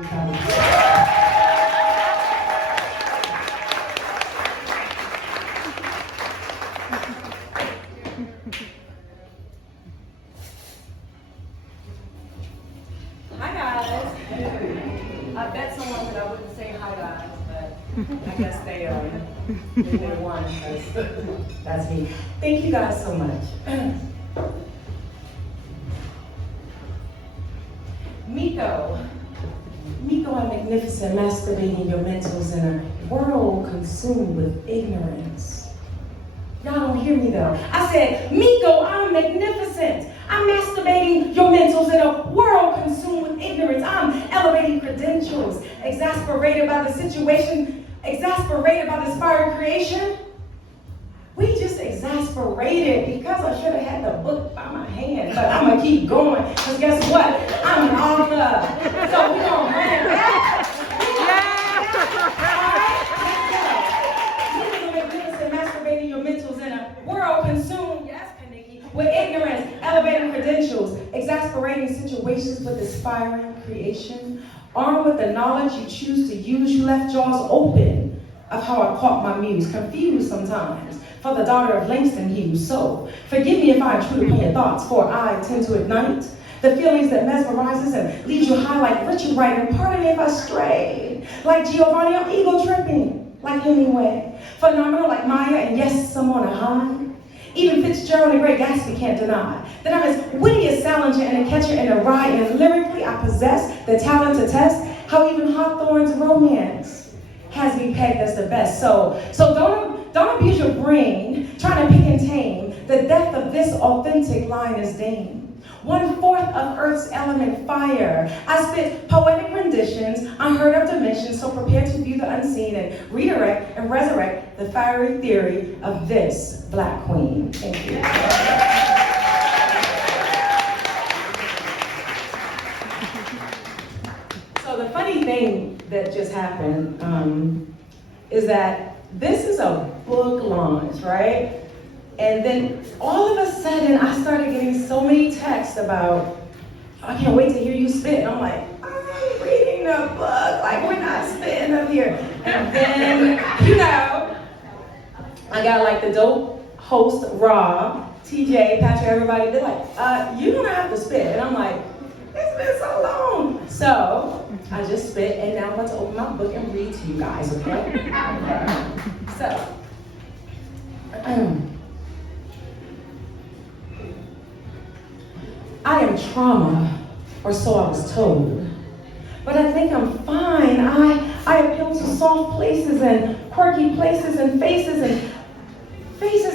Reed Collins. Hi guys. I bet someone said I wouldn't say hi guys, but I guess they won. That's me. Thank you guys so much. Miko, I'm magnificent, masturbating your mentals in a world consumed with ignorance. Y'all don't hear me though. I said, Miko, I'm magnificent. I'm masturbating your mentals in a world consumed with ignorance. I'm elevating credentials, exasperated by the situation, exasperated by this fire creation. We just exasperated because I should have had the book by my hand, but I'm gonna keep going, because guess what? I'm an author. So we're gonna run it back. All right, magnificent, masturbating your mentals in a world consumed, yes, Nikki, with ignorance, elevating credentials, exasperating situations with aspiring creation. Armed with the knowledge you choose to use, you left jaws open of how I caught my muse, confused sometimes, for the daughter of Langston Hughes. So, forgive me if I intrude upon your thoughts, for I tend to ignite the feelings that mesmerizes and leaves you high like Richard Wright, and pardon me if I stray. Like Giovanni, I'm ego tripping, like Hemingway. Phenomenal like Maya, and yes, some on a high. Even Fitzgerald and Great Gatsby can't deny that I'm as witty as Salinger and a catcher in a rye, and lyrically I possess the talent to test how even Hawthorne's romance has me pegged as the best. So don't abuse your brain trying to pick and tame the depth of this authentic line is Dame. 1/4 of Earth's element fire. I spit poetic renditions, unheard of dimensions, so prepare to view the unseen and redirect and resurrect the fiery theory of this Black queen. Thank you. So the funny thing that just happened is that this is a book launch, right? And then all of a sudden, I started getting so many texts about, I can't wait to hear you spit. And I'm like, I'm reading the book, like we're not spitting up here. And then, I got like the dope host, Rob, TJ, Patrick, everybody. They're like, you're gonna have to spit. And I'm like, it's been so long. So I just spit, and now I'm about to open my book and read to you guys, okay? So, I am trauma, or so I was told. But I think I'm fine. I appeal to soft places and quirky places and faces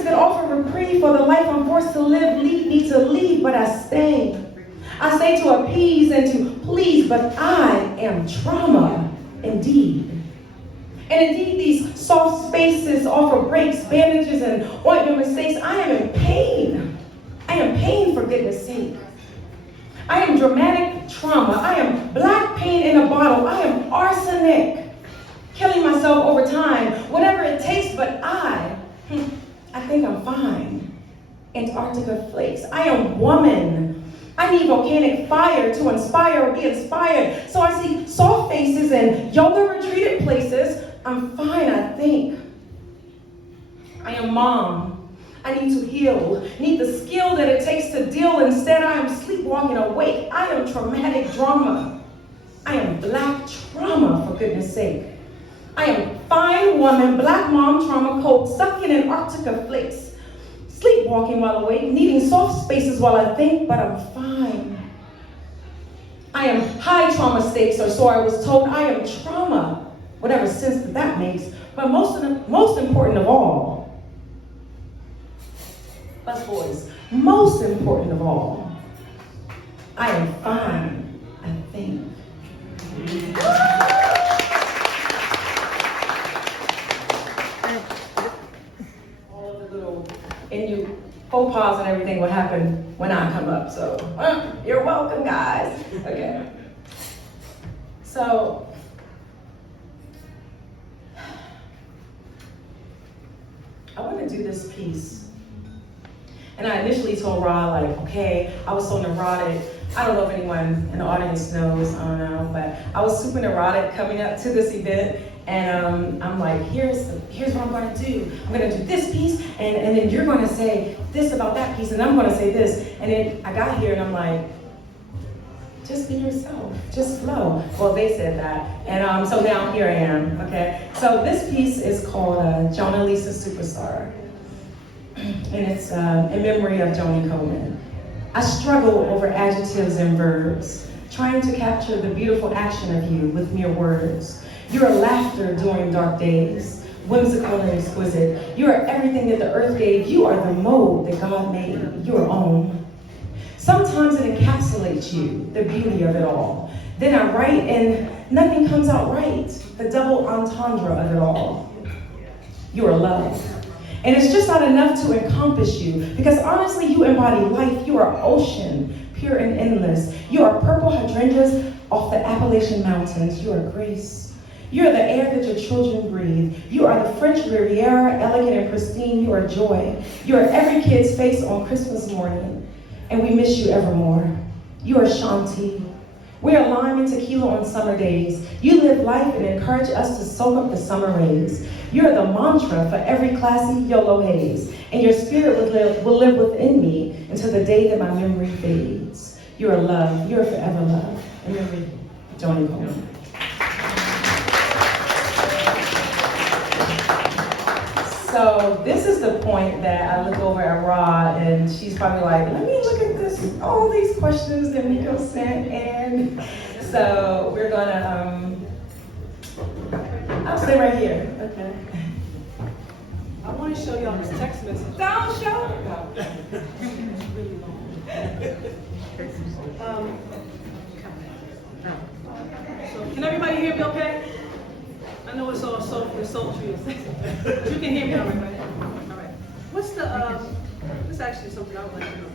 that offer reprieve for the life I'm forced to live, lead me to leave, but I stay. I say to appease and to please, but I am trauma, indeed. And indeed, these soft spaces offer breaks, bandages, and ointment mistakes. I am in pain. I am pain, for goodness sake. I am dramatic trauma. I am black pain in a bottle. I am arsenic, killing myself over time, whatever it takes, but I think I'm fine. Antarctica flakes. I am woman. I need volcanic fire to inspire or be inspired. So I see soft faces and yoga retreated places. I'm fine, I think. I am mom. I need to heal, need the skill that it takes to deal. Instead, I am sleepwalking awake. I am traumatic drama. I am black trauma, for goodness sake. I am fine woman, black mom trauma cold, stuck in Antarctica flakes, sleepwalking while awake, needing soft spaces while I think, but I'm fine. I am high trauma stakes, or so I was told. I am trauma, whatever sense that makes, but most important of all, BusBoys, most important of all, I am fine, I think. All of the little faux pas and everything will happen when I come up, so you're welcome, guys. Okay. So, I want to do this piece. And I initially told Rod, like, okay, I was so neurotic, I don't know if anyone in the audience knows, I don't know, but I was super neurotic coming up to this event, and I'm like, here's what I'm gonna do. I'm gonna do this piece, and then you're gonna say this about that piece, and I'm gonna say this. And then I got here and I'm like, just be yourself, just flow. Well, they said that, and so now here I am, okay? So this piece is called Jonah Lisa Superstar, and it's in memory of Joni Coleman. I struggle over adjectives and verbs, trying to capture the beautiful action of you with mere words. You are laughter during dark days, whimsical and exquisite. You are everything that the earth gave. You are the mold that God made your own. Sometimes it encapsulates you, the beauty of it all. Then I write and nothing comes out right, the double entendre of it all. You are love. And it's just not enough to encompass you, because honestly, you embody life. You are ocean, pure and endless. You are purple hydrangeas off the Appalachian Mountains. You are grace. You are the air that your children breathe. You are the French Riviera, elegant and pristine. You are joy. You are every kid's face on Christmas morning, and we miss you evermore. You are Shanti. We are lime and tequila on summer days. You live life and encourage us to soak up the summer rays. You're the mantra for every classy YOLO haze, and your spirit will live within me until the day that my memory fades. You are love. You are forever love. In memory, Joni Coleman. So this is the point that I look over at Ra, and she's probably like, let me look at this, all these questions that Miko sent, and so we're gonna, I'll stay right here, okay. I want to show y'all this text message. Don't show it. So can everybody hear me okay? I know it's all sultry. But you can hear me all right, right? All right. What's the, this is actually something I would like to know.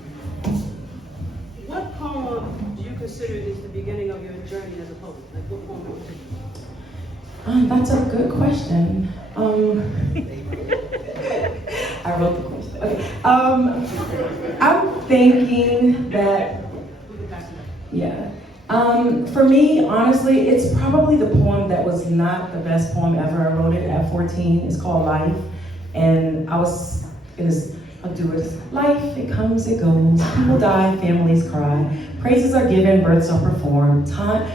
What poem do you consider is the beginning of your journey as a poet? Like what poem would you? That's a good question. I wrote the question. Okay. I'm thinking that, yeah. For me, honestly, it's probably the poem that was not the best poem ever. I wrote it at 14. It's called Life. And I'll do it. Life, it comes, it goes. People die, families cry. Praises are given, births are performed. Time,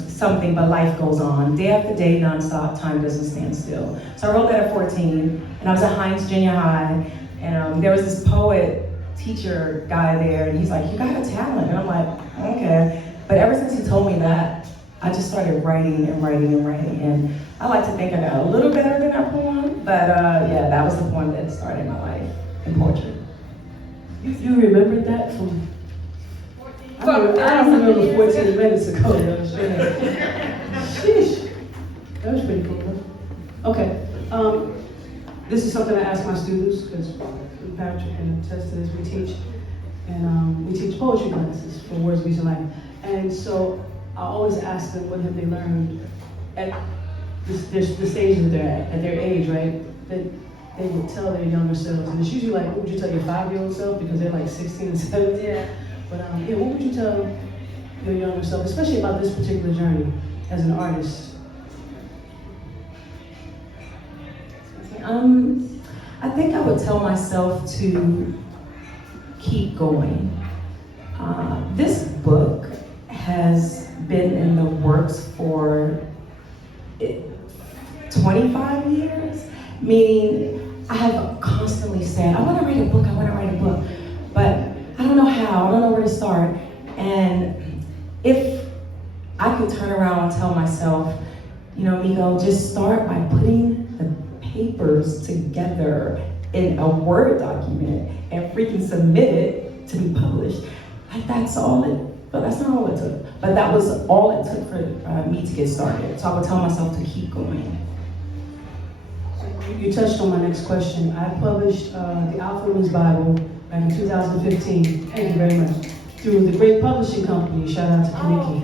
something, but life goes on. Day after day, nonstop, time doesn't stand still. So I wrote that at 14, and I was at Hines Junior High, and there was this poet teacher guy there, and he's like, you got a talent. And I'm like, okay. But ever since he told me that, I just started writing and writing and writing, and I like to think I got a little better than that poem, but yeah, that was the poem that started my life in poetry. You remembered that from? I remember 14 minutes ago. Sheesh. That was pretty cool. Okay. This is something I ask my students, because Patrick can attest to this. We teach, and we teach poetry classes for Words, Beats, and Life. And so I always ask them what have they learned at the stage that they're at their age, right? That they would tell their younger selves. And it's usually like, what would you tell your 5-year-old self? Because they're like 16 and 17. Yeah. But yeah, what would you tell your younger self, especially about this particular journey as an artist? I think I would tell myself to keep going. This book has been in the works for 25 years, meaning I have constantly said, I want to write a book, but I don't know how, I don't know where to start. And if I could turn around and tell myself, you know, Miko, just start by putting the papers together in a Word document and freaking submit it to be published. Like that's not all it took. But that was all it took for me to get started. So I would tell myself to keep going. You touched on my next question. I published the Alpha Women's Bible back in 2015. Thank you very much. Through the great publishing company, shout out to Kaniki.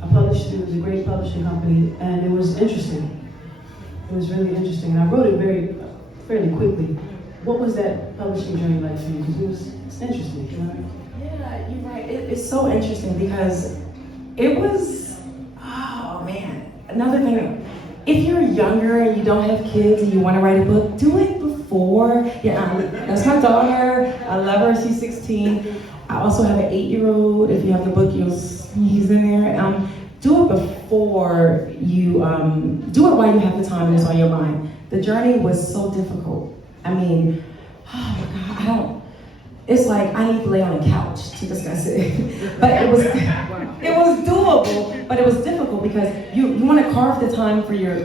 I published through the great publishing company, and it was interesting. It was really interesting, and I wrote it fairly quickly. What was that publishing journey like for you? Because it's interesting, you know? Yeah, you're right. It's so interesting because it was, oh man, another thing. If you're younger and you don't have kids and you want to write a book, do it before. Yeah, that's my daughter. I love her. She's 16. I also have an 8-year-old. If you have the book, he's in there. Do it before you, do it while you have the time and it's on your mind. The journey was so difficult. I mean, oh my God, it's like I need to lay on a couch to discuss it. But it was doable, but it was difficult because you want to carve the time for your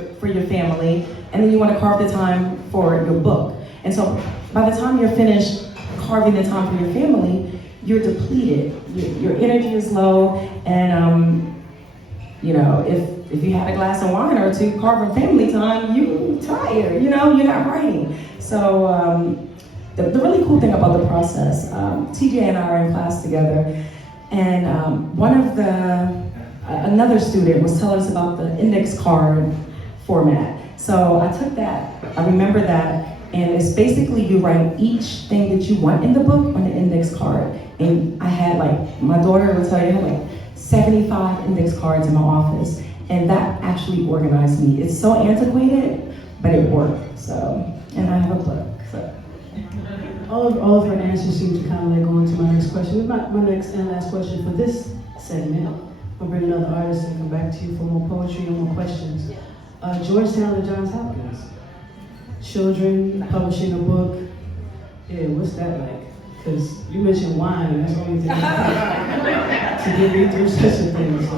family, and then you want to carve the time for your book. And so by the time you're finished carving the time for your family, you're depleted. Your energy is low, and you know, if you had a glass of wine or two carving family time, you're tired, you know, you're not writing. So the really cool thing about the process, TJ and I are in class together, and another student was telling us about the index card format. So I took that, I remember that, and it's basically you write each thing that you want in the book on an index card. And I had my daughter would tell you, I had 75 index cards in my office, and that actually organized me. It's so antiquated, but it worked. So, and I have a book. So. All of her answers seem to kind of go into my next question. My next and last question for this segment. I'll bring another artist and come back to you for more poetry and more questions. Georgetown and Johns Hopkins. Children publishing a book. Yeah, what's that like? Because you mentioned wine, and that's the only thing to get me through such a thing. So.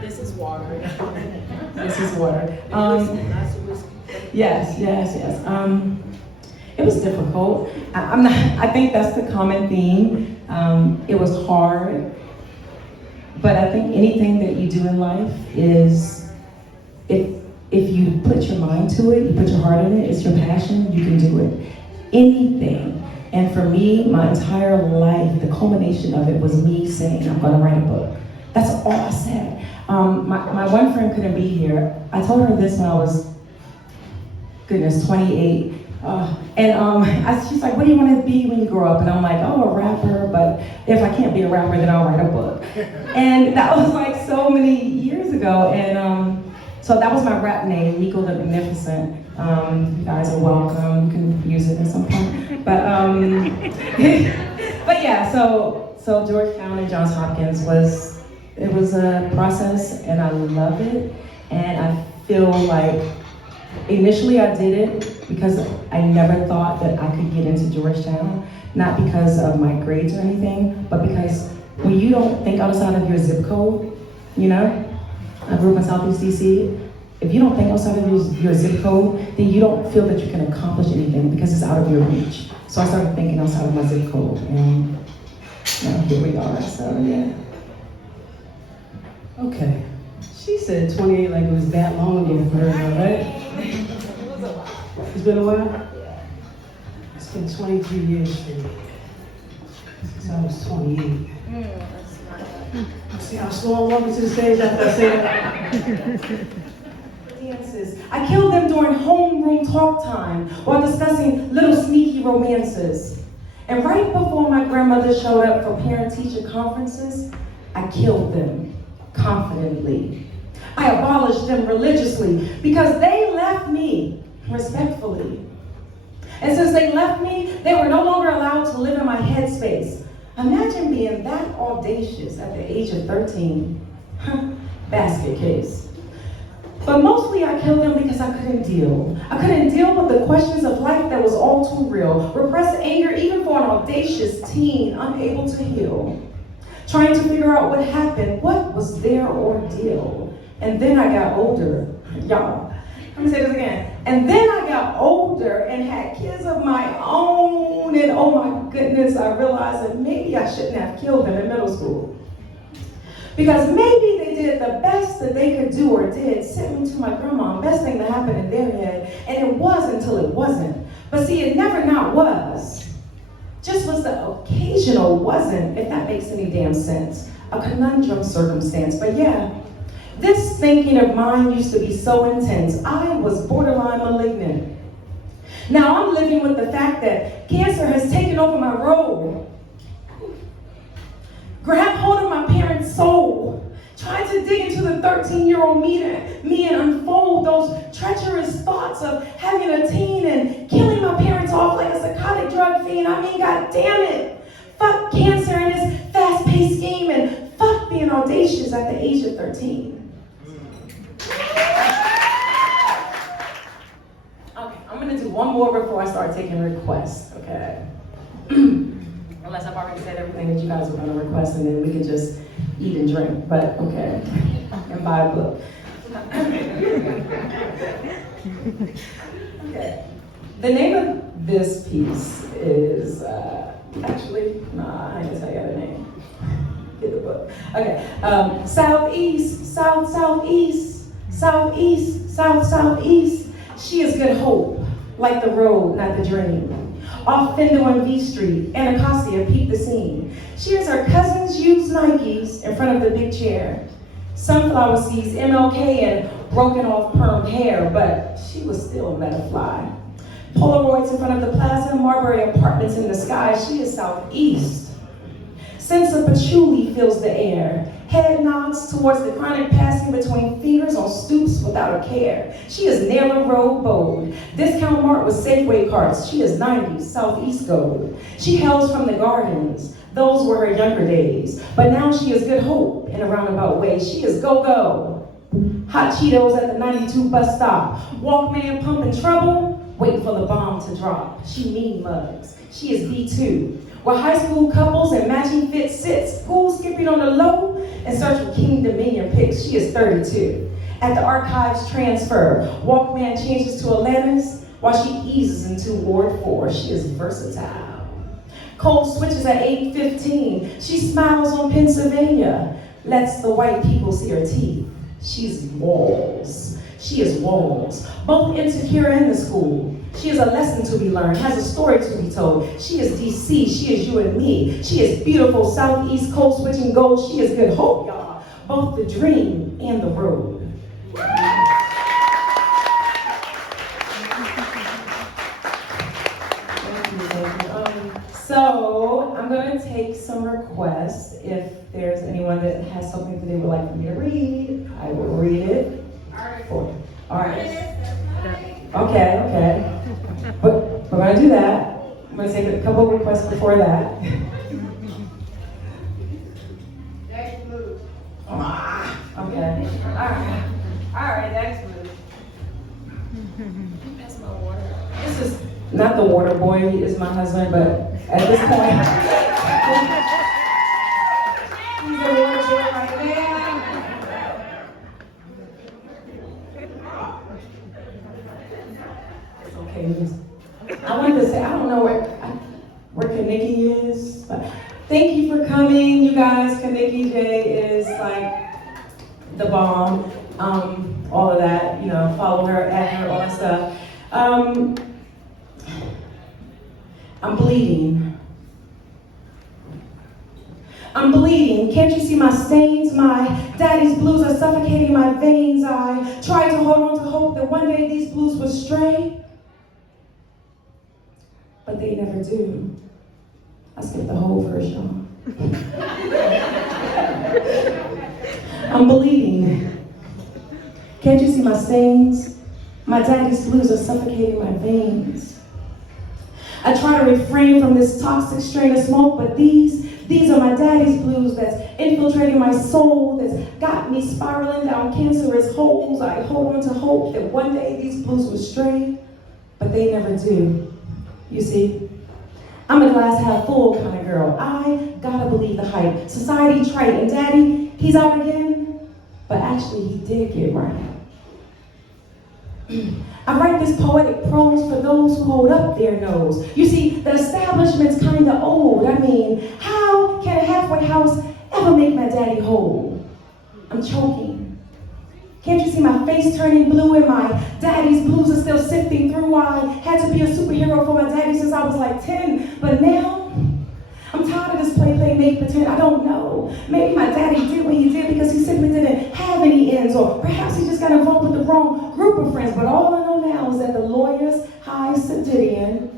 This is water. This is water. Yes. It was difficult. I think that's the common theme. It was hard, but I think anything that you do in life is, if you put your mind to it, you put your heart in it, it's your passion, you can do it. Anything. And for me, my entire life, the culmination of it was me saying, I'm gonna write a book. That's all I said. My one friend couldn't be here. I told her this when I was, 28. She's like, what do you want to be when you grow up? And I'm like, oh, a rapper, but if I can't be a rapper, then I'll write a book. And that was so many years ago. And so that was my rap name, Miko the Magnificent. You guys are welcome, you can use it at some point. But yeah, so Georgetown and Johns Hopkins was a process, and I love it. And I feel like initially I did it because I never thought that I could get into Georgetown, not because of my grades or anything, but because when you don't think outside of your zip code, you know? I grew up in Southeast DC. If you don't think outside of your zip code, then you don't feel that you can accomplish anything because it's out of your reach. So I started thinking outside of my zip code, and here we are, so yeah. Okay. She said 28 like it was that long ago for her, right? It's been a while? Yeah. It's been 23 years for me. Since I was 28. See how slow I'm walking to the stage after I say that? Dances. I killed them during homeroom talk time while discussing little sneaky romances. And right before my grandmother showed up for parent-teacher conferences, I killed them confidently. I abolished them religiously because they left me respectfully. And since they left me, they were no longer allowed to live in my headspace. Imagine being that audacious at the age of 13. Basket case. But mostly I killed them because I couldn't deal. I couldn't deal with the questions of life that was all too real. Repressed anger even for an audacious teen unable to heal. Trying to figure out what happened, what was their ordeal. And then I got older. Y'all, let me say this again. And then I got older and had kids of my own. And oh my goodness, I realized that maybe I shouldn't have killed them in middle school. Because maybe they did the best that they could do or did, sent me to my grandma, best thing that happened in their head, and it was until it wasn't. But see, it never not was. Just was the occasional wasn't, if that makes any damn sense. A conundrum circumstance, but yeah. This thinking of mine used to be so intense, I was borderline malignant. Now I'm living with the fact that cancer has taken over my role. Grab hold of my parents' soul. Try to dig into the 13-year-old me and unfold those treacherous thoughts of having a teen and killing my parents off like a psychotic drug fiend. I mean, God damn it. Fuck cancer and its fast-paced scheme, and fuck being audacious at the age of 13. Okay, I'm gonna do one more before I start taking requests, okay? Unless I've already said everything that you guys were gonna request, and then we can just eat and drink, but okay, and buy a book. Okay, the name of this piece is, actually, nah, I ain't gonna tell you the name. Get the book. Okay, southeast, southeast, southeast, southeast. She is good hope, like the road, not the dream. Off Fender on V Street, Anacostia peeped the scene. She hears her cousins use Nikes in front of the big chair. Sunflower seeds, MLK, and broken off permed hair, but she was still meta fly. Polaroids in front of the plaza, Marbury apartments in the sky. She is southeast. Sense of patchouli fills the air. Head nods towards the chronic passing between fingers on stoops without a care. She is Naylor Road bold. Discount Mart with Safeway carts. She is 90s, Southeast gold. She hails from the gardens. Those were her younger days. But now she is good hope in a roundabout way. She is go-go. Hot Cheetos at the 92 bus stop. Walkman pumping trouble. Wait for the bomb to drop. She mean mugs. She is B2. With high school couples and matching fit sits, pool skipping on the low, and search for King Dominion pics. She is 32. At the archives transfer, Walkman changes to Atlantis while she eases into Ward 4. She is versatile. Code switches at 8:15. She smiles on Pennsylvania, lets the white people see her teeth. She's walls. She is walls, both insecure and the school. She is a lesson to be learned, has a story to be told. She is DC, she is you and me. She is beautiful, southeast, code switching gold. She is good hope, y'all, both the dream and the road. So I'm going to take some requests. If there's anyone that has something that they would like for me to read, I will read it. All right. Okay. But we're going to do that. I'm going to take a couple of requests before that. Next move. Okay. All right, next move. That's my water. This is not the water boy. He is my husband, but at this point, he's the water boy right now. It's okay. I wanted to say, I don't know where Kaniki is, but thank you for coming, you guys. Kaniki J is like the bomb. All of that, follow her, add her, all that stuff. I'm bleeding. I'm bleeding. Can't you see my stains? My daddy's blues are suffocating my veins. I tried to hold on to hope that one day these blues would stray, but they never do. I skipped the whole verse, y'all. I'm bleeding. Can't you see my stains? My daddy's blues are suffocating my veins. I try to refrain from this toxic strain of smoke, but these are my daddy's blues that's infiltrating my soul, that's got me spiraling down cancerous holes. I hold on to hope that one day these blues will stray, but they never do. You see, I'm a glass half full kind of girl. I gotta believe the hype. Society trite, and daddy, he's out again, but actually he did get right. I write this poetic prose for those who hold up their nose. You see, the establishment's kinda old. I mean, how can a halfway house ever make my daddy whole? I'm choking. Can't you see my face turning blue and my daddy's blues are still sifting through? I had to be a superhero for my daddy since I was like 10, but now I'm tired of this play, make, pretend. I don't know. Maybe my daddy did what he did because he simply didn't have any ends, or perhaps he just got involved with the wrong group of friends. But all I know now is that the lawyer's high Sadidian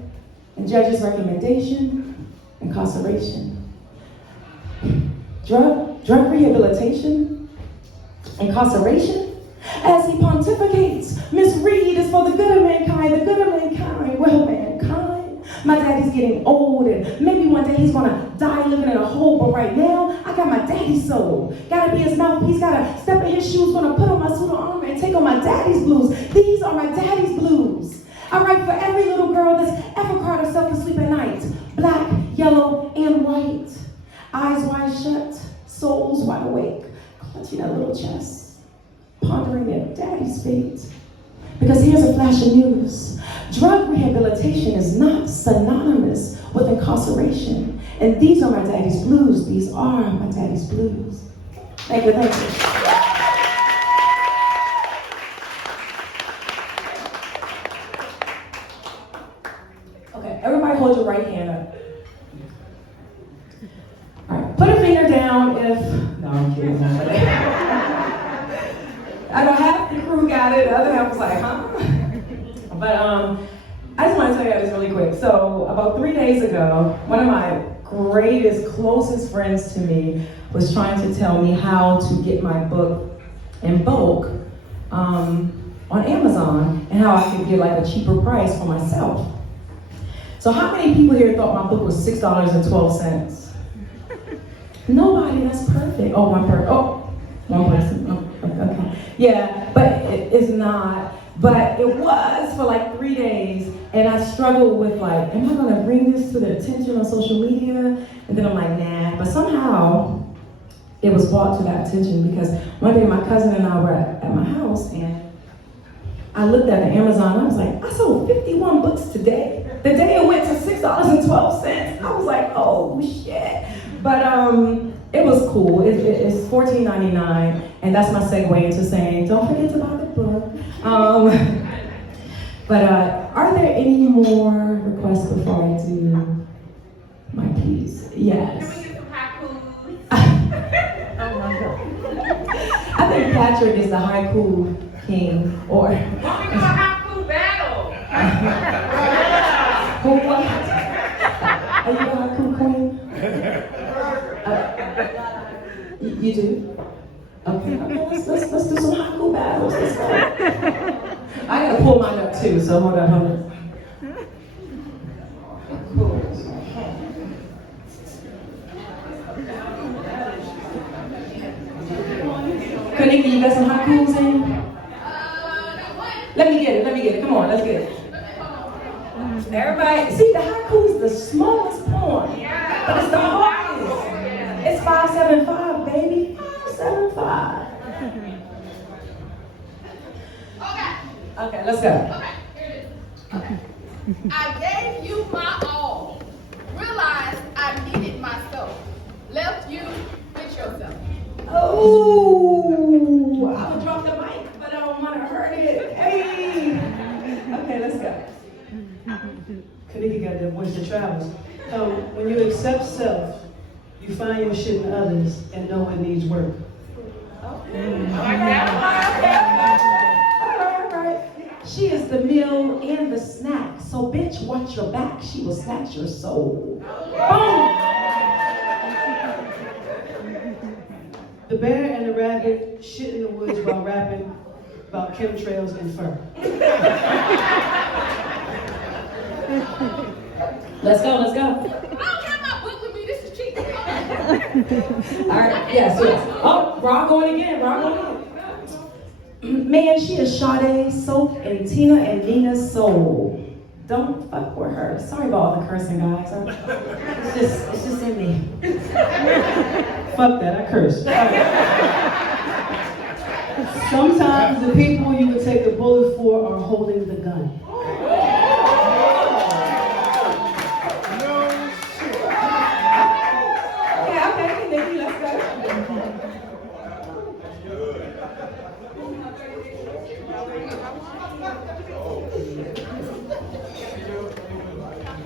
and judge's recommendation, incarceration. drug rehabilitation, incarceration. As he pontificates, Miss Reed is for the good of mankind, the good of mankind. Well, mankind, my daddy's getting old, and maybe one day he's gonna die living in a hole, but right now, I got my daddy's soul. Gotta be his mouthpiece, gotta step in his shoes, gonna put on my suit of armor and take on my daddy's blues. These are my daddy's blues. I write for every little girl that's ever cried herself to sleep at night. Black, yellow, and white. Eyes wide shut, souls wide awake, clutching that little chest, pondering their daddy's fate. Because here's a flash of news. Drug rehabilitation is not synonymous with incarceration. And these are my daddy's blues. These are my daddy's blues. Thank you, thank you. Okay, everybody hold your right hand up. All right, put a finger down if, no, I'm kidding. I know half the crew got it, the other half was like, huh? But I just want to tell you this really quick. So about 3 days ago, one of my greatest, closest friends to me was trying to tell me how to get my book in bulk on Amazon and how I could get like a cheaper price for myself. So how many people here thought my book was $6.12? Nobody, that's perfect. Oh, one person. Oh, okay. Yeah, but it's not. But it was for like 3 days, and I struggled with like, am I gonna bring this to the attention on social media? And then I'm like, nah. But somehow, it was brought to that attention because one day my cousin and I were at my house, and I looked at the Amazon, and I was like, I sold 51 books today. The day it went to $6.12. I was like, oh shit. But it was cool. It's $14.99, and that's my segue into saying, don't forget to buy the book. But are there any more requests before I do my piece? Yes. Can we get some haikus? Oh my God. I think Patrick is the haiku king, or Why don't we do a haiku battle? who what? Are you the haiku queen? You do? Okay, let's do some haiku battles. Let's go. I gotta pull mine up too, so hold on. Cool. Kaniki, you got some haikus in? Let me get it. Come on, let's get it. Everybody, see the haiku is the smallest poem, but it's the hardest. It's 575, baby. 575. Okay, let's go. Okay, here it is. I gave you my all. Realized I needed myself. Left you with yourself. Oh, I would drop the mic, but I don't want to hurt it. Hey. Okay, let's go. Kaniki got that voice that travels. When you accept self, you find your shit in others and know it needs work. All right. She is the meal and the snack. So bitch, watch your back. She will snatch your soul. Boom. The bear and the rabbit shit in the woods while rapping about chemtrails and fur. Let's go. I don't have my book with me. This is cheap. All right, yes. Oh, rock on again. Man, she is Sade, Soap, and Tina and Nina's soul. Don't fuck with her. Sorry about all the cursing, guys. It's just in me. Fuck that, I curse. Sometimes the people you would take the bullet for are holding the gun. Okay, Nikki, let's go.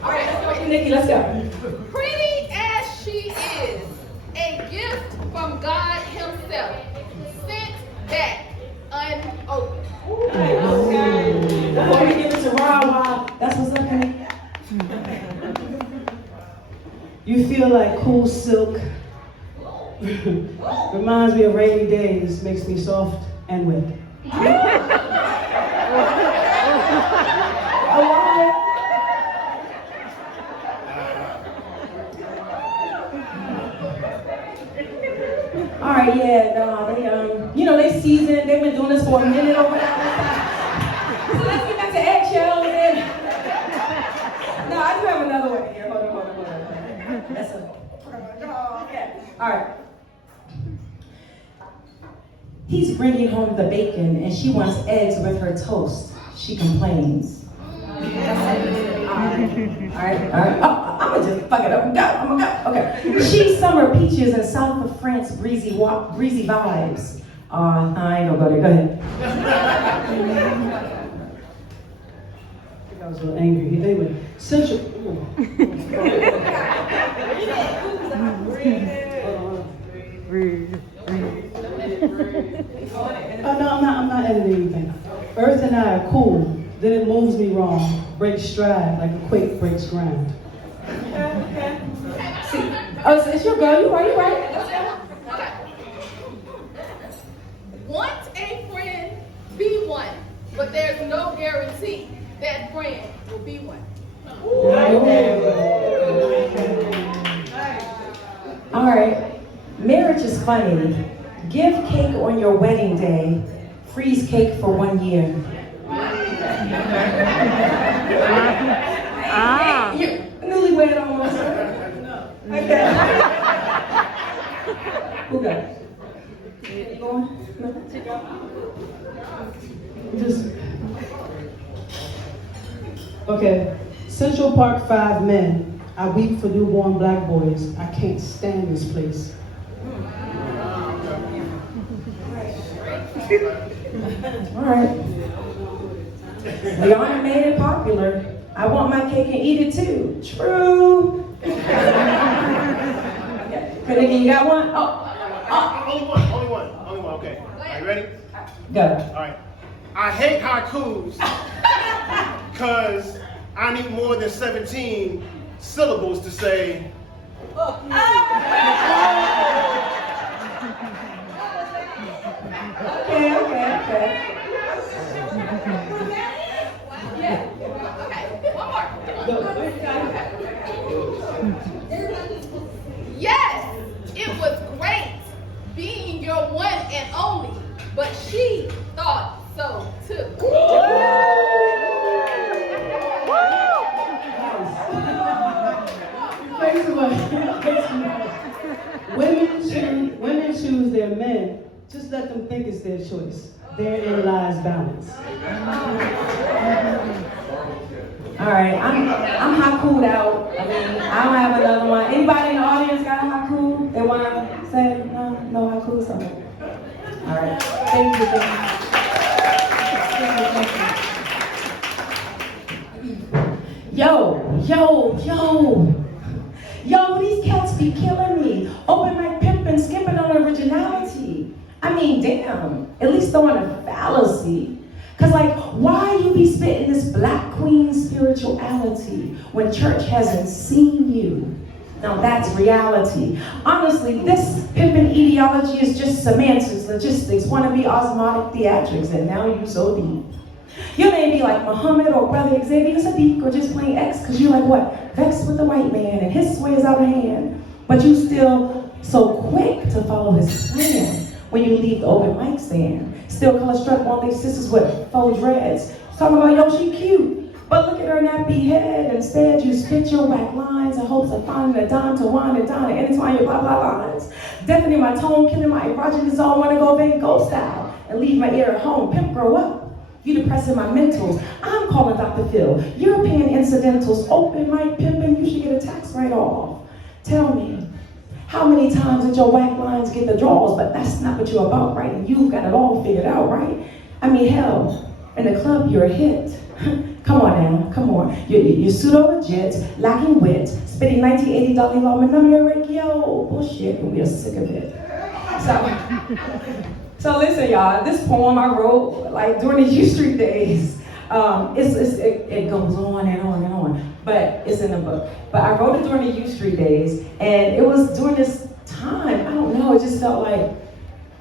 All right, let's go. Nikki, let's go. Pretty as she is, a gift from God Himself, sent back unopened. Before you give it to Rawa, that's what's up, honey. You feel like cool silk Reminds me of rainy days, makes me soft and wet. All right, yeah, no, they seasoned. They've been doing this for a minute over there. So let's get back to Eggshells. No, I do have another one here. Hold on. That's okay. All right. He's bringing home the bacon, and she wants eggs with her toast. She complains. All right. Oh, I'm gonna just fuck it up and go. I'm gonna go. Okay. She's summer peaches in south of France, breezy vibes. I ain't gonna go there. Go ahead. I was a little angry. Anyway, Central. Oh no, I'm not editing anything. Earth and I are cool. Then it moves me wrong. Breaks stride like a quake breaks ground. Okay. See, oh, it's your girl. You right. Okay. Want a friend, be one. But there's no guarantee that friend will be one. All right. Marriage is funny. Give cake on your wedding day. Freeze cake for 1 year. You newlywed almost. Okay. Who got it? You going? No? Just okay. Central Park 5 men. I weep for newborn black boys. I can't stand this place. All right. Rihanna made it popular. I want my cake and eat it too. True. Okay. You got one? Only one. Okay. Are you ready? Go. All right. I hate haikus because I need more than 17 syllables to say. Okay. Yeah. Okay. One more. Yes, it was great being your one and only, but she thought so too. Women choose their men. Just let them think it's their choice. Therein lies balance. All right, I'm haku'd out. I mean, I don't have another one. Anybody in the audience got a haku? They want to say no haku something. All right, thank you. Yo, these cats be killing me. Open mic pimping, skipping on originality. I mean, damn, at least throwing a fallacy. Cause why you be spitting this black queen spirituality when church hasn't seen you? Now that's reality. Honestly, this pimping ideology is just semantics, logistics, wanna be osmotic theatrics, and now you so deep. You may be like Muhammad or Brother Xavier Sadiq or just plain X, cause you're like what? Vexed with the white man and his sway is out of hand. But you still so quick to follow his plan when you leave the open mic stand. Still color struck on these sisters with faux dreads. Talking about, yo, she cute. But look at her nappy head. Instead, you spit your whack lines in hopes of finding a dime to wind it down and intertwine your blah blah lines. Deafening my tone, killing my erogenous zone, wanna go Van Gogh style and leave my ear at home. Pimp, grow up. You depressing my mentals. I'm calling Dr. Phil. European incidentals, open mic pimping, you should get a tax write-off. Tell me, how many times did your whack lines get the draws? But that's not what you're about, right? And you've got it all figured out, right? I mean, hell, in the club, you're a hit. Come on now, come on. You're pseudo-legit, lacking wit, spitting 1980 Dalai Lama, yo, bullshit, and we are sick of it. So listen, y'all, this poem I wrote during the U Street days, it goes on and on and on, but it's in the book. But I wrote it during the U Street days, and it was during this time, I don't know, know, it just felt like,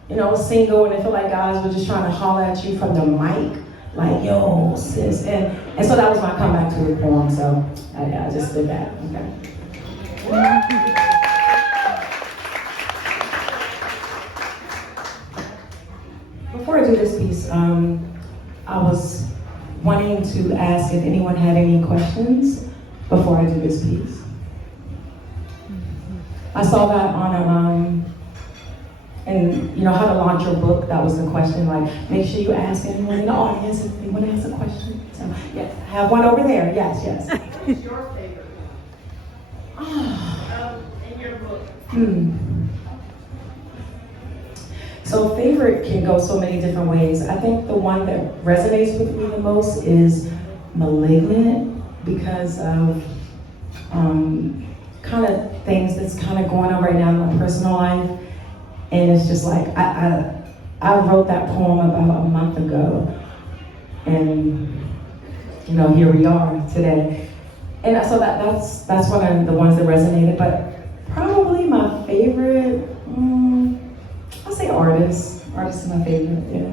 you know, single, and it felt like guys were just trying to holler at you from the mic, like, yo, sis. And so that was my comeback to the poem, so I just did that, okay. Before I do this piece, I was wanting to ask if anyone had any questions before I do this piece. I saw that on and you know how to launch your book, that was the question, like make sure you ask anyone in the audience if they want to ask a question. So yeah, have one over there, yes. What is your favorite in your book? So favorite can go so many different ways. I think the one that resonates with me the most is Malignant, because of kind of things that's kind of going on right now in my personal life. And it's just like, I wrote that poem about a month ago. And, you know, here we are today. And so that's one of the ones that resonated. But probably my favorite, I'll say Artist. Artist is my favorite, yeah.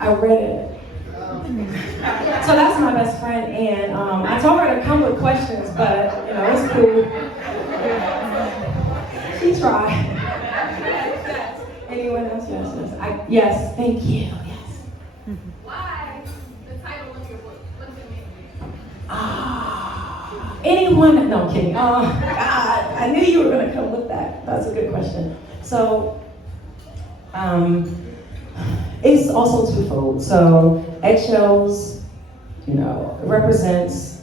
I read it. So that's my best friend, and I told her to come with questions, but you know, it's cool. She tried. Anyone else? Yes, thank you, yes. Why the title of your book? What does it mean? Anyone? No, I'm kidding. God, I knew you were gonna come with that. That's a good question. So, it's also twofold. So, Eggshells, you know, represents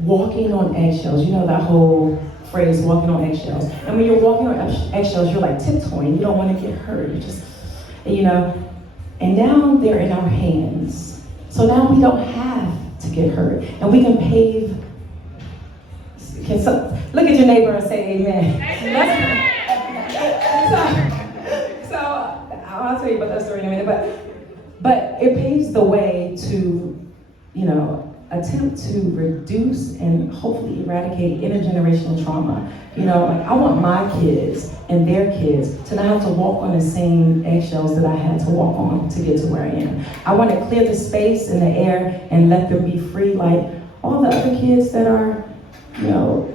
walking on eggshells. You know that whole phrase, walking on eggshells. And when you're walking on eggshells, you're like tiptoeing. You don't want to get hurt. You just, you know. And now they're in our hands. So now we don't have to get hurt, and we can pave. Look at your neighbor and say amen. So I'll tell you about that story in a minute, but it paves the way to, you know, attempt to reduce and hopefully eradicate intergenerational trauma. You know, like I want my kids and their kids to not have to walk on the same eggshells that I had to walk on to get to where I am. I want to clear the space in the air and let them be free like all the other kids that are, you know,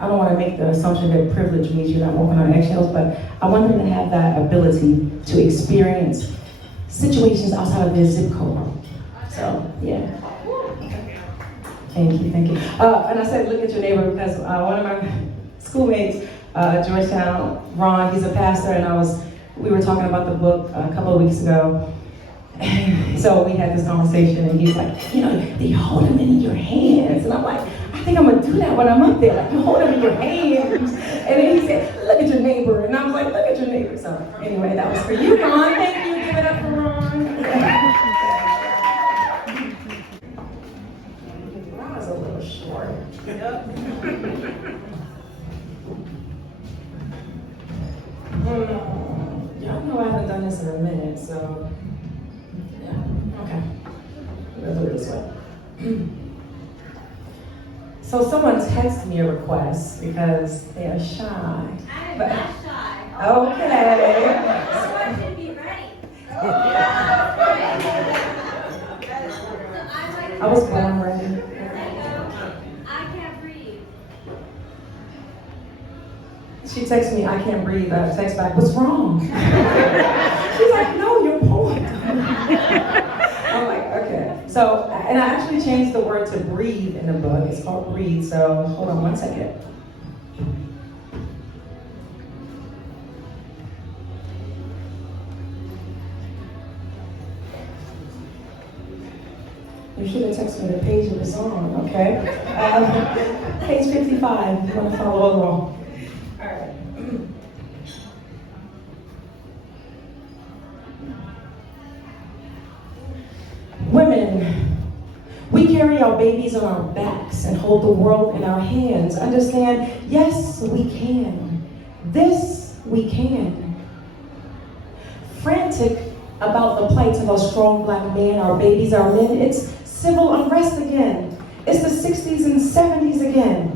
I don't want to make the assumption that privilege means you're not walking on eggshells, but I want them to have that ability to experience situations outside of their zip code. So, yeah. Thank you. And I said, look at your neighbor, because one of my schoolmates, Georgetown, Ron, he's a pastor, and we were talking about the book a couple of weeks ago. So we had this conversation, and he's like, you know, you hold them in your hands. And I'm like, I think I'm gonna do that when I'm up there. Like, you hold them in your hands. And then he said, look at your neighbor. And I was like, look at your neighbor. So anyway, that was for you, Ron. Thank you. Give it up for Ron. Ron's a little short. Yep. Y'all know I haven't done this in a minute, so yeah, okay. We'll do it this way. So someone texted me a request because they are shy. I'm not shy. Okay. Someone should be ready. I was born ready. I can't breathe. She texted me, I can't breathe. I text back, what's wrong? She's like, no, you're poor. I'm like, okay. So, and I actually changed the word to breathe in the book. It's called breathe, so hold on one second. You should have texted me the page it was on, okay? Page 55, if you want to follow along. All right. Women, we carry our babies on our backs and hold the world in our hands. Understand, yes, we can. This, we can. Frantic about the plight of our strong black men, our babies, our men, it's civil unrest again. It's the 60s and 70s again.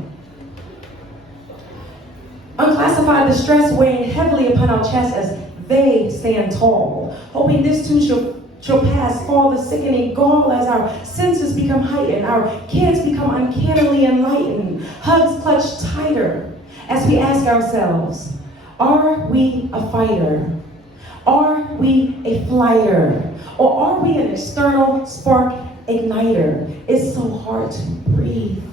Unclassified distress weighing heavily upon our chests as they stand tall, hoping this too shall pass, fall the sickening gall as our senses become heightened, our kids become uncannily enlightened, hugs clutch tighter as we ask ourselves, are we a fighter? Are we a flighter? Or are we an external spark igniter? It's so hard to breathe.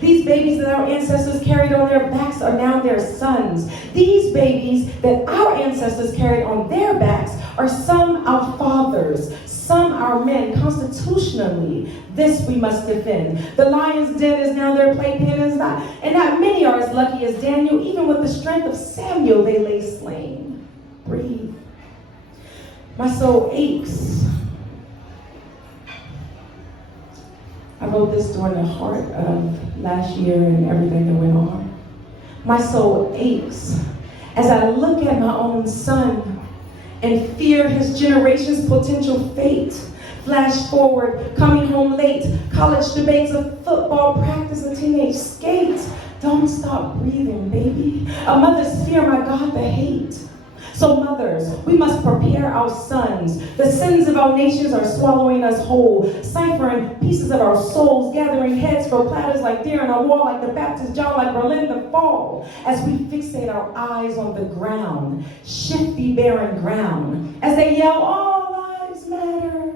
These babies that our ancestors carried on their backs are now their sons. These babies that our ancestors carried on their backs are some our fathers, some our men. Constitutionally, this we must defend. The lion's den is now their playpen, and not many are as lucky as Daniel. Even with the strength of Samuel, they lay slain. Breathe. My soul aches. I wrote this during the heart of last year and everything that went on. My soul aches as I look at my own son and fear his generation's potential fate. Flash forward, coming home late, college debates, a football practice, a teenage skate. Don't stop breathing, baby. A mother's fear, my God, the hate. So mothers, we must prepare our sons. The sins of our nations are swallowing us whole, ciphering pieces of our souls, gathering heads for platters like deer on a wall, like the Baptist John, like Berlin the Fall, as we fixate our eyes on the ground, shifty barren ground, as they yell, all lives matter,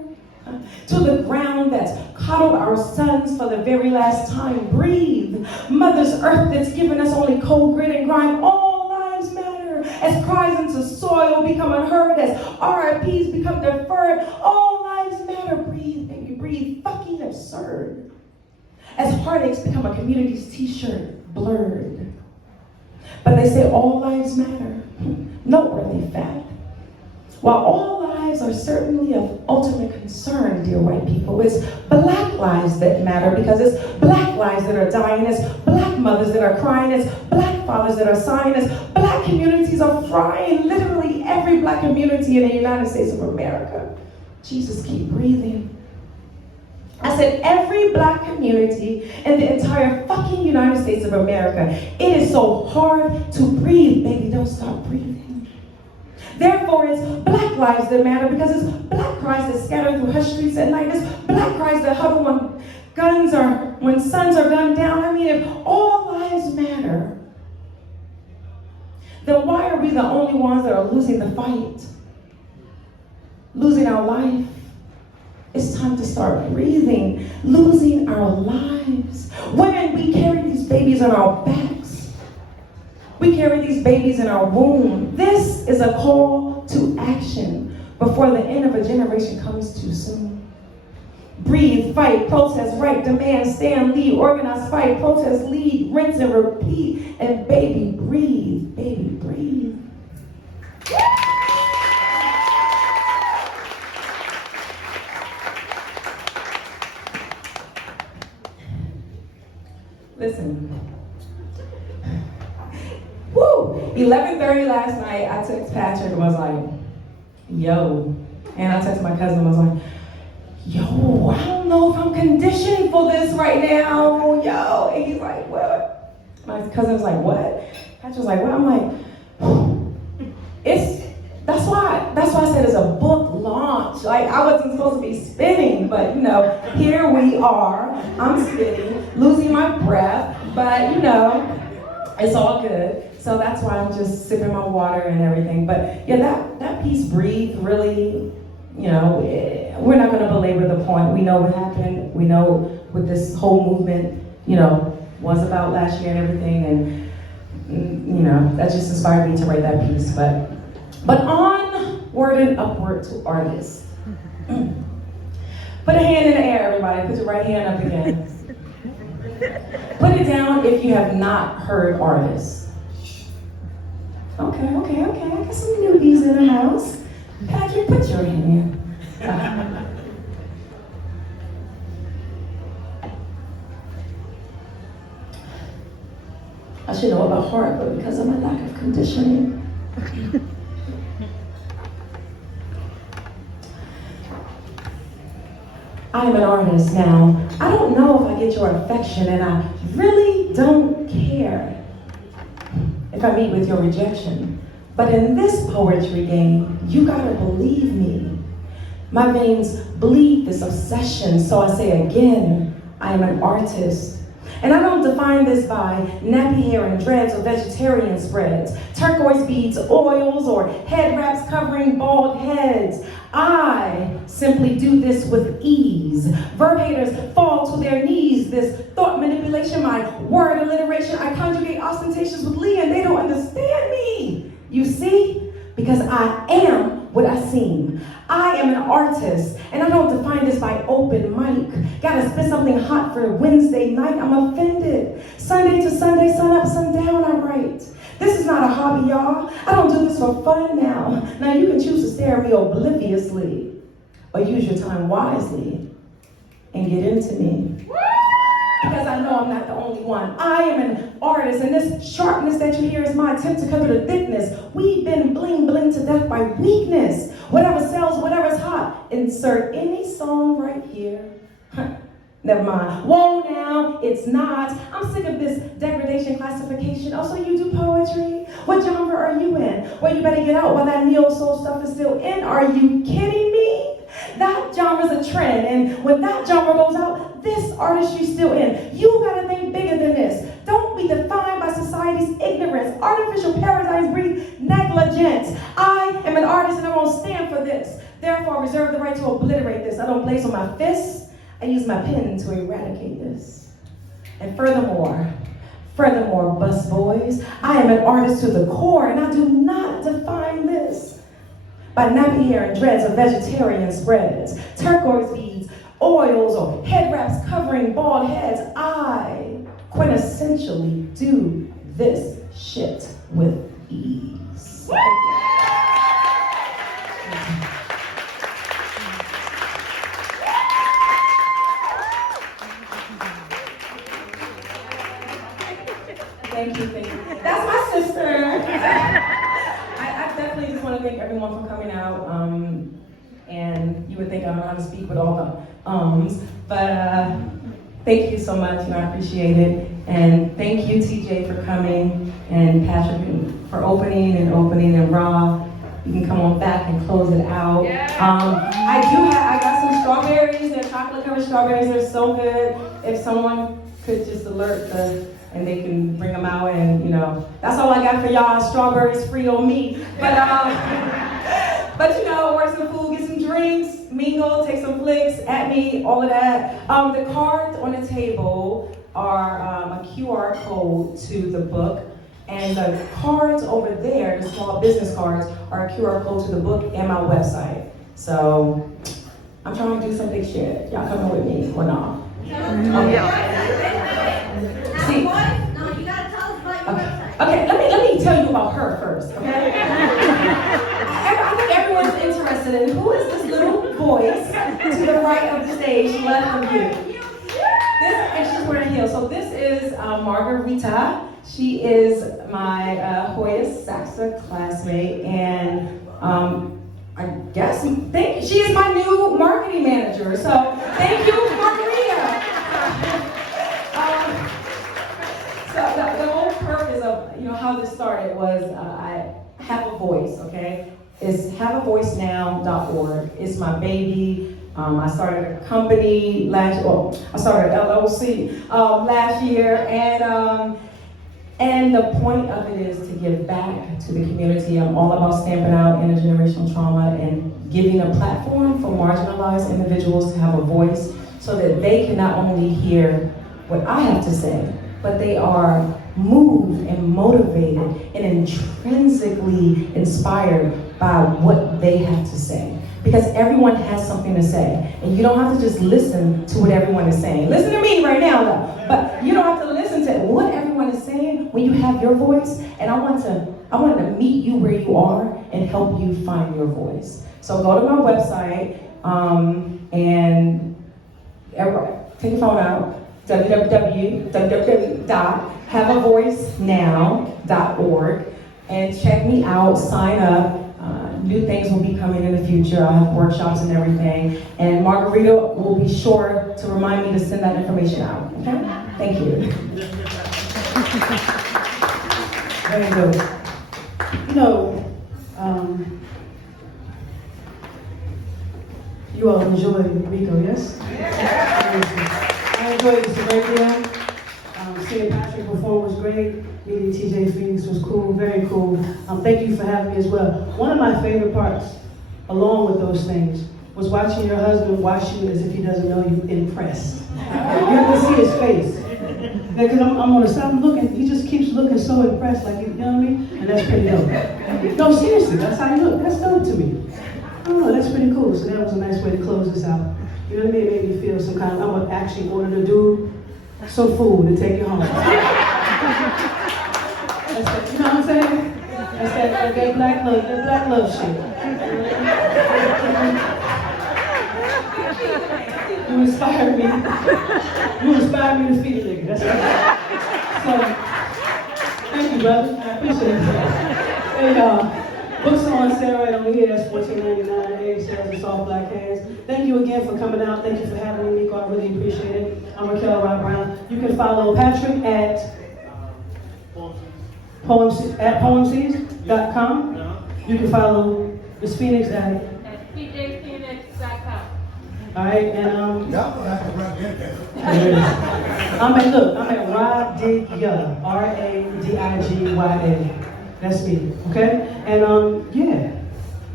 to the ground that's coddled our sons for the very last time. Breathe, Mother's Earth that's given us only cold grit and grime. All lives matter. As cries into soil become unheard, as RIPs become deferred, all lives matter. Breathe, baby, breathe. Fucking absurd. As heartaches become a community's t-shirt, blurred. But they say all lives matter. Noteworthy fact. While all lives are certainly of ultimate concern, dear white people, it's black lives that matter, because it's black lives that are dying, it's black mothers that are crying, it's black fathers that are sighing, it's black communities are frying, literally every black community in the United States of America. Jesus, keep breathing. I said every black community in the entire fucking United States of America. It is so hard to breathe, baby, don't stop breathing. Therefore, it's black lives that matter, because it's black cries that scatter through hush streets at night. It's black cries that huddle when sons are gunned down. I mean, if all lives matter, then why are we the only ones that are losing the fight? Losing our life? It's time to start breathing, losing our lives. Women, we carry these babies on our backs. We carry these babies in our womb. This is a call to action before the end of a generation comes too soon. Breathe, fight, protest, right, demand, stand, lead, organize, fight, protest, lead, rinse and repeat, and baby, breathe, baby, breathe. Listen. Woo! 11:30 last night, I texted Patrick and was like, yo. And I texted my cousin and was like, yo, I don't know if I'm conditioned for this right now, yo. And he's like, what? My cousin was like, what? Patrick was like, what? I'm like, that's why I said it's a book launch. Like, I wasn't supposed to be spinning, but you know, here we are. I'm spinning, losing my breath, but you know, it's all good. So that's why I'm just sipping my water and everything. But yeah, that piece, breathe, really, you know, we're not going to belabor the point. We know what happened. We know what this whole movement, you know, was about last year and everything. And, you know, that just inspired me to write that piece. But onward and upward to artists. Put a hand in the air, everybody. Put your right hand up again. Put it down if you have not heard artists. Okay. I got some newbies in the house. Patrick, put your hand in. I should know about heart, but because of my lack of conditioning. I am an artist now. I don't know if I get your affection, and I really don't care if I meet with your rejection. But in this poetry game, you gotta believe me. My veins bleed this obsession, so I say again, I am an artist. And I don't define this by nappy hair and dreads or vegetarian spreads, turquoise beads, oils, or head wraps covering bald heads. I simply do this with ease. Verb haters fall to their knees. This thought manipulation, my word alliteration, I conjugate ostentatious with Lee and they don't understand me. You see? Because I am what I seem. I am an artist, and I don't define this by open mic. Gotta spit something hot for Wednesday night, I'm offended. Sunday to Sunday, sun up, sun down, I write. This is not a hobby, y'all. I don't do this for fun now. Now you can choose to stare at me obliviously, or use your time wisely, and get into me. Because I know I'm not the only one. I am an artist, and this sharpness that you hear is my attempt to cover the thickness. We've been bling to death by weakness. Whatever sells, whatever's hot. Insert any song right here. Never mind. Whoa now, it's not. I'm sick of this degradation classification. Oh, so you do poetry? What genre are you in? Well, you better get out while that neo-soul stuff is still in. Are you kidding me? That genre's a trend, and when that genre goes out, this artistry's still in. You gotta think bigger than this. Don't be defined by society's ignorance. Artificial paradise breeds negligence. I am an artist and I won't stand for this. Therefore, I reserve the right to obliterate this. I don't blaze on my fists. I use my pen to eradicate this. And furthermore, BusBoys, I am an artist to the core, and I do not define this by nappy hair and dreads or vegetarian spreads, turquoise beads, oils, or head wraps covering bald heads. I quintessentially do this shit with ease. Thank you. That's my sister. I definitely just want to thank everyone for coming out. And you would think I don't know how to speak with all the but thank you so much, I appreciate it. And thank you, TJ, for coming, and Patrick for opening, and Rob, you can come on back and close it out. Yeah. I got some strawberries, they're chocolate covered strawberries, they're so good. If someone could just alert and they can bring them out, and that's all I got for y'all. Strawberries free on me. But order some food, get some drinks, mingle, take some flicks at me, all of that. The cards on the table are a QR code to the book, and the cards over there, the small business cards, are a QR code to the book and my website. So I'm trying to do some big shit. Y'all coming with me or not? Okay. See, No, you gotta tell us about your website. okay, let me tell you about her first, okay? I think everyone's interested in who is this little voice to the right of the stage, left of you. And she's wearing heels. So this is Margarita. She is my Hoya Saxa classmate, and I guess she is my new marketing manager. So thank you, Margarita. So the whole purpose of how this started was I have a voice, okay? It's haveavoicenow.org. It's my baby. I started a company I started an LLC last year, and the point of it is to give back to the community. I'm all about stamping out intergenerational trauma and giving a platform for marginalized individuals to have a voice so that they can not only hear what I have to say, but they are moved and motivated and intrinsically inspired by what they have to say. Because everyone has something to say. And you don't have to just listen to what everyone is saying. Listen to me right now though. But you don't have to listen to what everyone is saying when you have your voice. And I want to meet you where you are and help you find your voice. So go to my website and take your phone out, www.haveavoicenow.org, and check me out, sign up. New things will be coming in the future. I'll have workshops and everything. And Margarita will be sure to remind me to send that information out. Okay? Thank you. Very good. You know, you all enjoyed Miko, yes? I enjoyed this a great deal. Seeing Patrick perform was great. Meeting TJ Phoenix was cool, very cool. Thank you for having me as well. One of my favorite parts, along with those things, was watching your husband watch you as if he doesn't know you impressed. You have to see his face. Because I'm on the side, I'm looking, he just keeps looking so impressed, like, you know what I mean? And that's pretty dope. No, seriously, that's how you look. That's dope to me. I don't know, that's pretty cool. So that was a nice way to close this out. You know what I mean? It made me feel some kind of, I would actually order the dude some food and take it home. That's that, you know what I'm saying? That's that black love shit. You inspired me. You inspired me to feed a nigga. That's right. So, thank you, brother. I appreciate it. Hey, books are on sale right over here. That's $14.99. Eggshells and soft black hands. Thank you again for coming out. Thank you for having me, Miko. I really appreciate it. I'm Raquel Rob Brown. You can follow Patrick at poemseeds.com. You can follow Miss Phoenix at pjphoenix.com. All right, and I'm at Radigya, Radigya. That's me, okay? And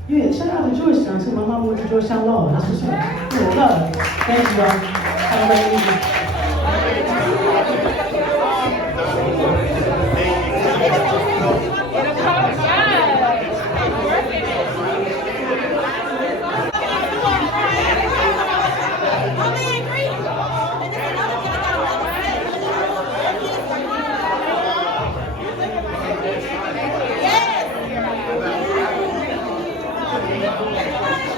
yeah, shout out to Georgetown too. My mom went to Georgetown Law. That's what's up. Yeah, love. Thank you, y'all. Have a great evening. Yes.